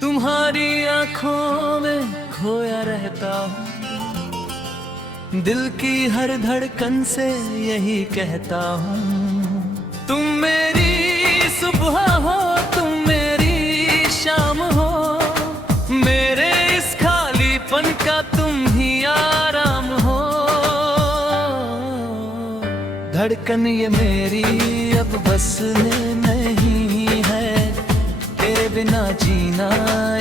तुम्हारी आंखों में खोया रहता हूँ, दिल की हर धड़कन से यही कहता हूँ। तुम मेरी सुबह हो, तुम मेरी शाम हो, मेरे इस खालीपन का तुम ही आराम हो। धड़कन ये मेरी अब बस में नहीं है, तेरे बिना जीना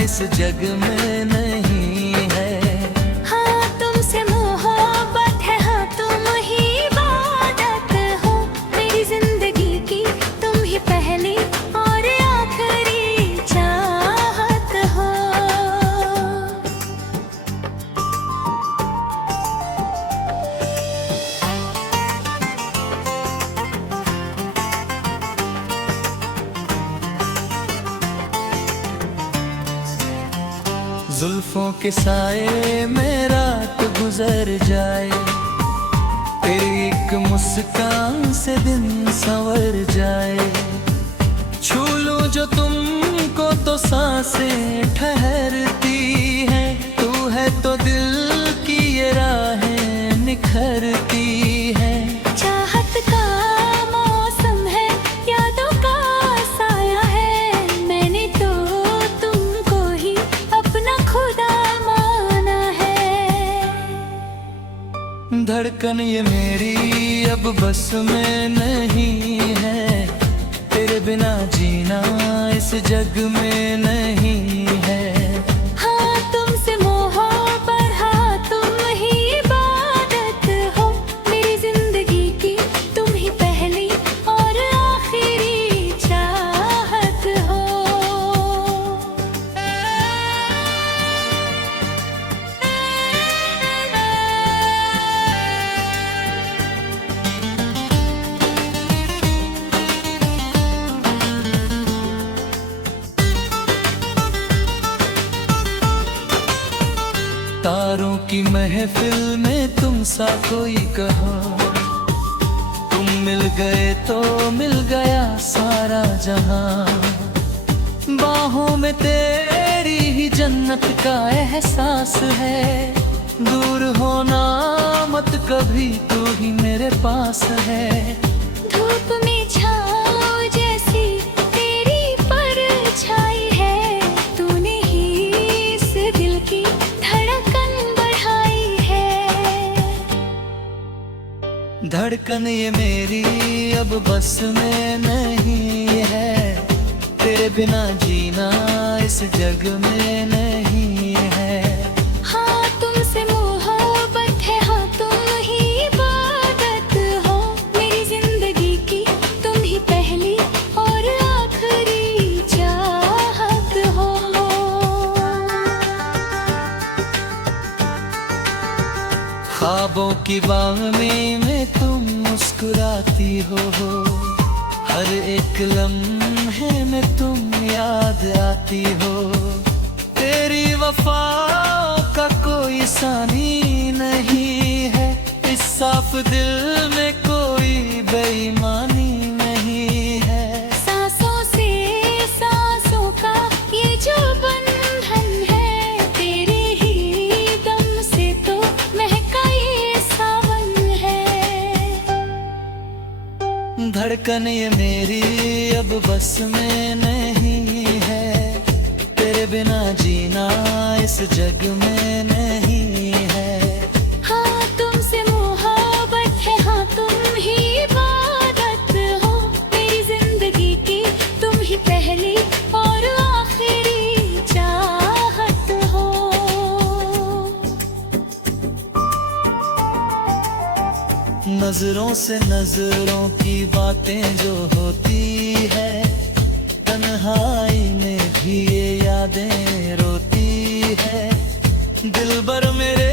इस जग में नहीं है। हाँ तुमसे मोहब्बत है, हाँ तुम ही इबादत हो, मेरी जिंदगी की तुम ही पहली और आखिरी चाहत हो। जुल्फों के साए में रात गुजर जाए, तेरी एक मुस्कान से दिन संवर जाए। छू लूं जो तुमको तो सांसें ठहरती हैं, तू है तो दिल की ये राहें निखरती हैं। चाहत का मौसम है, यादों का साया है, मैंने तो तुमको ही अपना खुदा माना है। धड़कन ये मेरी अब बस में नहीं है, तेरे बिना जीना इस जग में नहीं है। हाँ तुमसे मोहब्बत, हाँ तुम ही इबादत हो, मेरी जिंदगी की तुम ही पहली और आखिरी चाहत हो। तारों की महफिल में तुम सा कोई कहा, तुम मिल गए तो मिल गया सारा जहां। बाहों में तेरी ही जन्नत का एहसास है, दूर होना मत कभी, तू ही मेरे पास है। धूप में छाँव जैसी तेरी परछाई है, तूने ही इस दिल की धड़कन बढ़ाई है। धड़कन ये मेरी अब बस में नहीं है, तेरे बिना जीना इस जग में नहीं है। हाँ तुमसे मोहब्बत है, हाँ तुम ही इबादत हो, मेरी जिंदगी की तुम ही पहली और आखिरी चाहत हो। ख्वाबों की बागनी में तुम मुस्कुराती हो, हर एक लम्हे में तुम याद आती हो। तेरी वफाओं का कोई सानी नहीं है, इस साफ दिल में कोई बेईमानी नहीं है। सांसों से सांसों का ये जो बंधन है, तेरे ही दम से तो महका ये सावन है। धड़कन ये मेरी अब बस में नहीं है, तेरे बिना जीना इस जग में नहीं है। हाँ तुमसे मोहब्बत है, हाँ तुम ही इबादत हो, मेरी जिंदगी की तुम ही पहली और आखिरी चाहत हो। नजरों से नजरों की बातें जो होती है, तन्हाई में भी ये यादें रोती है। दिलबर मेरे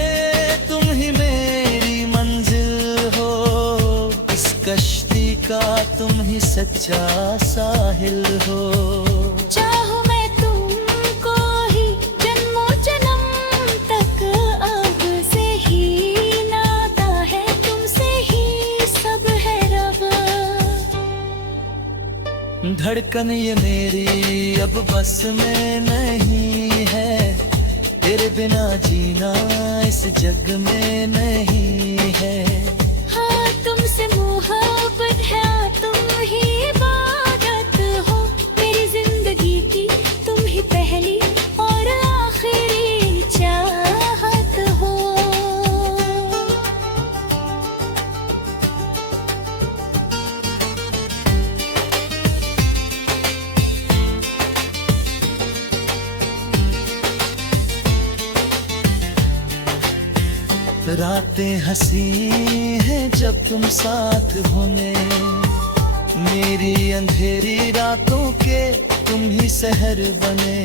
तुम ही मेरी मंजिल हो, इस कश्ती का तुम ही सच्चा साहिल हो। चाहूं मैं तुमको ही जन्मों जन्म तक, अब से ही नाता है तुमसे ही सब है रब। धड़कन ये मेरी अब बस में नहीं बिना जीना इस जग में नहीं है। हाँ तुमसे मोहब्बत है, तुम ही इबादत हो मेरी जिंदगी की, तुम ही पहली और आखिरी चाहत हो। रातें हंसी हैं जब तुम साथ होने, मेरी अंधेरी रातों के तुम ही सहर बने।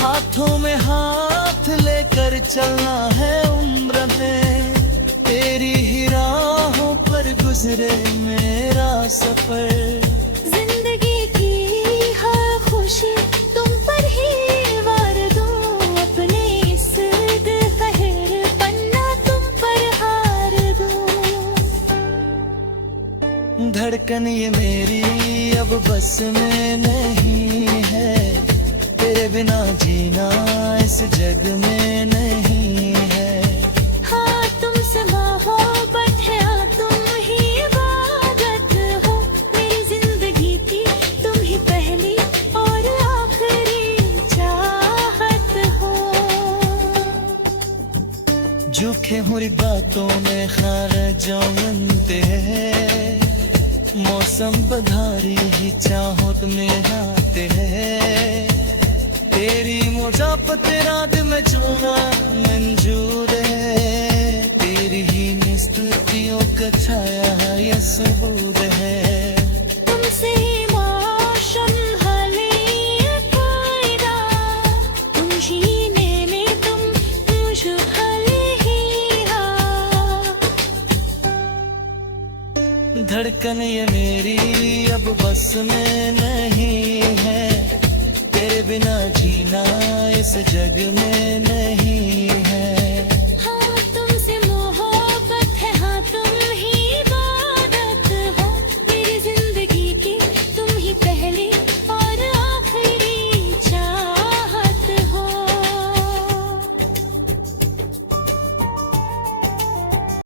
हाथों में हाथ लेकर चलना है उम्र में, तेरी ही राहों पर गुजरे मेरा सफर। जिंदगी की हर खुशी तुम पर ही वार दूं, अपने इस कहर पन्ना तुम पर हार दूं। धड़कन ये मेरी अब बस में नहीं है, तेरे बिना जीना इस जग में नहीं है। हाँ तुमसे मोहब्बत है, तुम ही इबादत हो मेरी जिंदगी की, तुम ही पहली और आखिरी चाहत हो। झूठे हुई बातों में खार जो बनते हैं, मौसम बधारी ही चाहत में आते हैं। तेरी मुझापत रात में चुना मंजूर है, तेरी ही निस्तुतियों का छाया ये सबूत है। तुमसे मौसम हाले फायदा, तुम जीने में तुम मुझ भले ही हाँ। धड़कन ये मेरी अब बस में नहीं है, तेरे बिना जीना इस जग में नहीं